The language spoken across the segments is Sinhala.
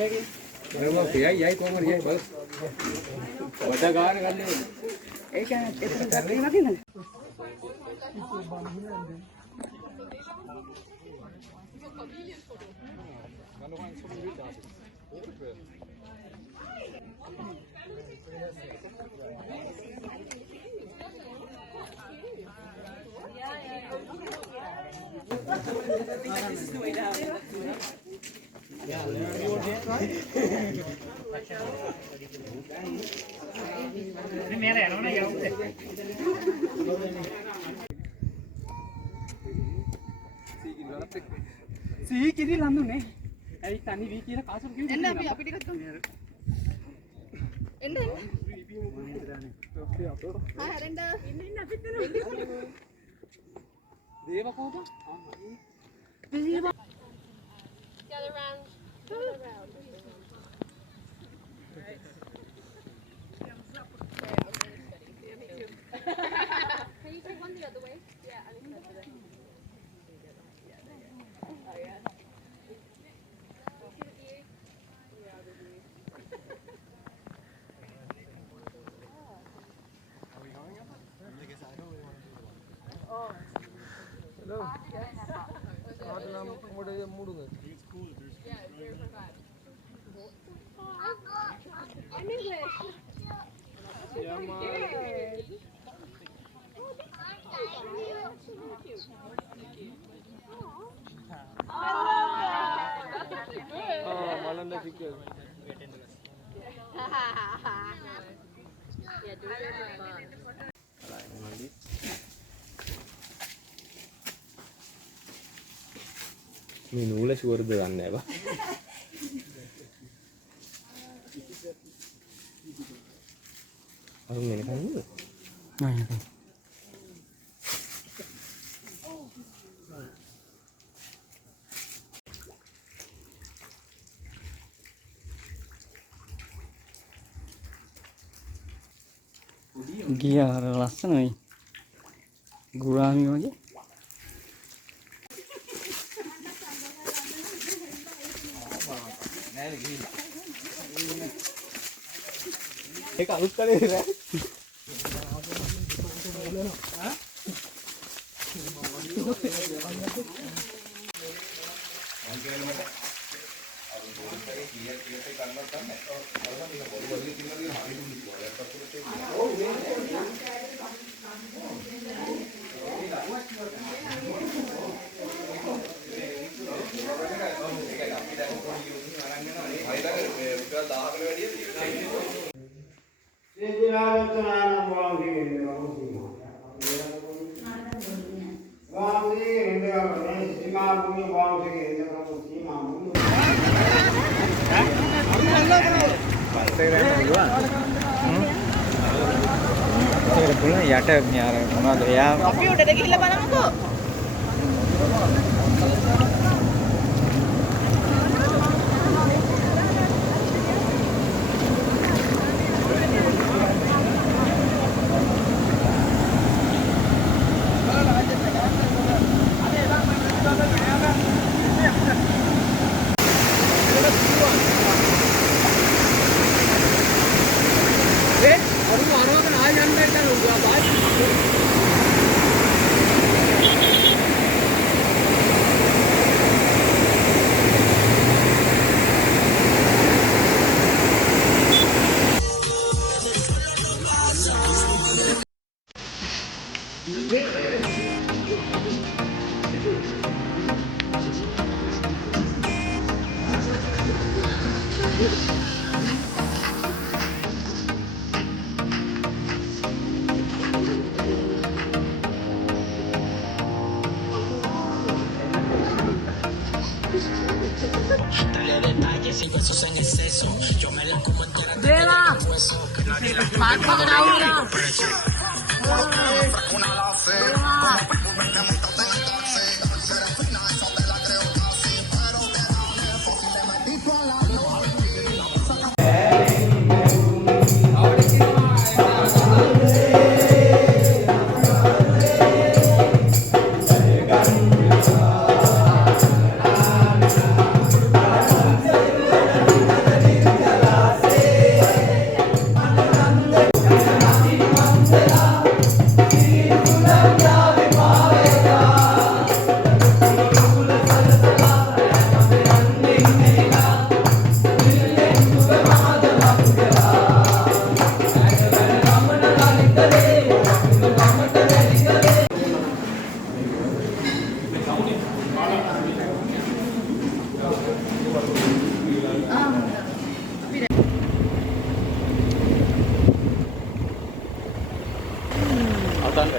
යයි කොහමද යයි බස් වඩා ගාන ගන්නේ ඒ කියන්නේ එතන දැක්කේ නැතිනේ සී කිරි ලඳුනේ ඇයි තනි වී කියලා කාසුරු කිව්වේ එන්න අපි ටිකක් ගමු එන්න හා හැරෙන්න ඉන්න අපිට දේව කොහොමද දේව gather round Can you take one the other way? Yeah, I think that's it. Oh yeah. Hello. It's cool. Yeah, it's very fun. I'm English. Yeah, ma. Oh, Malanda chicken. Yeah, do it for fun. මේ නූල ෂුවර්ද දන්නේ නැහැ බා. අරුන් එනකන් නේද? නෑ. ගියා ලස්සනයි. ගුරාමි වගේ. ඒක අලුත් කලේ නෑ. යට යාර මොනවද එයා අපි උඩට ගිහිල්ලා බලමුකෝ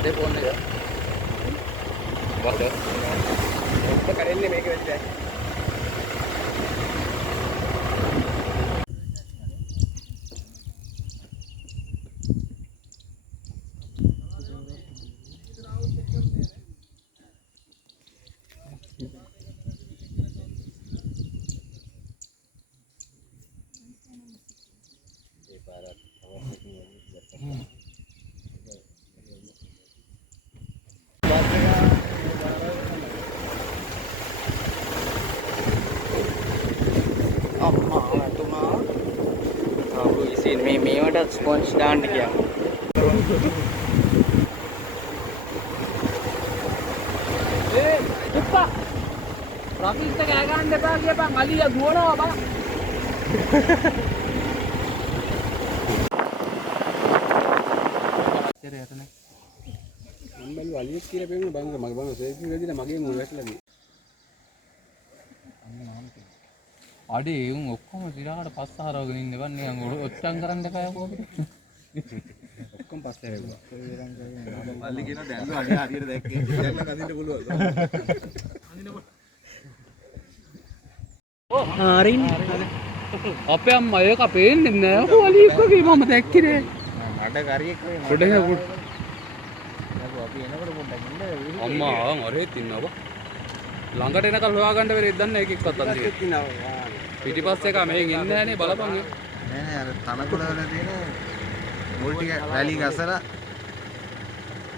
වැඩේ ෆෝන් එක. වස්ස. ඔක්කොම කරන්නේ මේක වෙච්ච. අම්මා තුමා ආපු ඉතින් මේවට ස්පොන්ජ් දාන්න කියන්නේ. ඒ උප්පා රොකිල්ට කෑ ගන්න එපා කියපන් අලියා දුවනවා බං. මම වලියෙක් කියලා පෙන්නන බංග මගේ බංග සේෆි වෙදිලා මගේ මුල වැටලා දී. අඩේ උන් ඔක්කොම දිරාට පස්ස හරවගෙන ඉන්න බෑ නිකන් ඔච්චම් කරන්න එපා කොහොමද ඔක්කොම පස්සේ හැරුවා. මල්ලි කියන දැල්ලු අඩේ හරියට දැක්කේ. දැල්ලා කදින්න පුළුවන්. හරින් අපේ අම්මා ඒක පේන්නේ නැහැ වලියෙක්ගේ මම දැක්කේ නෑ. නඩ කරියෙක් වේ. පොඩ්ඩක් අපි එනකොට පොඩ්ඩක් ඉන්න. අම්මා අරහෙත් ඉන්නවා ළඟට එනකල් හොයාගන්න වෙලෙත් දන්න එකෙක්වත් අන්තිමට පිටිපස්සේ එක මෙහෙන් ඉන්නේ නැහනේ බලපන් නෑ නෑ අර තනකොළ වල තියෙන මුල් ටික වැලි ගසලා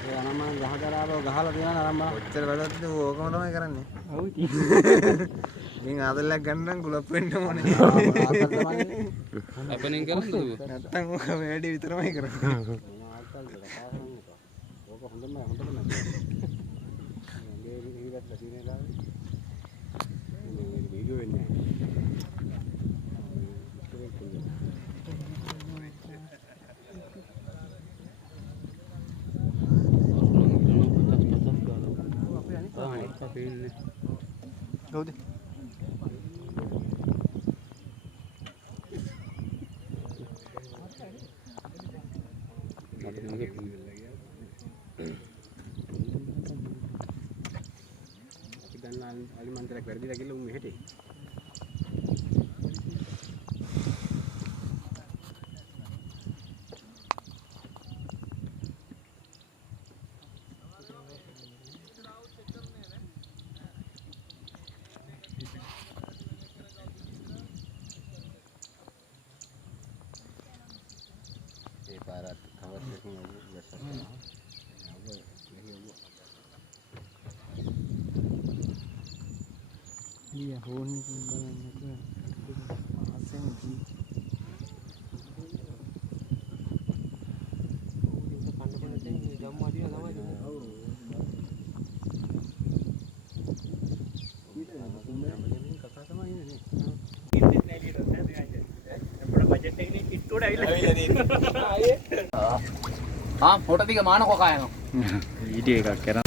ඒ අනම්මන ගහදරාව ගහලා තියනවා අරම්මන ඔච්චර වැඩක්ද ඕකම තමයි කරන්නේ. ඔව් ඉතින් ආදලයක් ගන්න නම් කුලප් වෙන්න ඕනේ. අපෙන් කරන්නේ නැත්තම් ඕක වැඩි විතරමයි කරන්නේ. ඕක හොඳම මේ ඉවිත් ලැබිනේලා මේ වීඩියෝ වෙන්නේ කවුද? අලිමන්තරයක් වැඩිලා ගිහලා උන් මෙහෙට ඒ පාරත් කවස් එකකින් වැස්සක් Iya, honi kumbalan itu. Asing sih. Photo ටික මාන කොකා යනවා. වීඩියෝ එකක් කරා.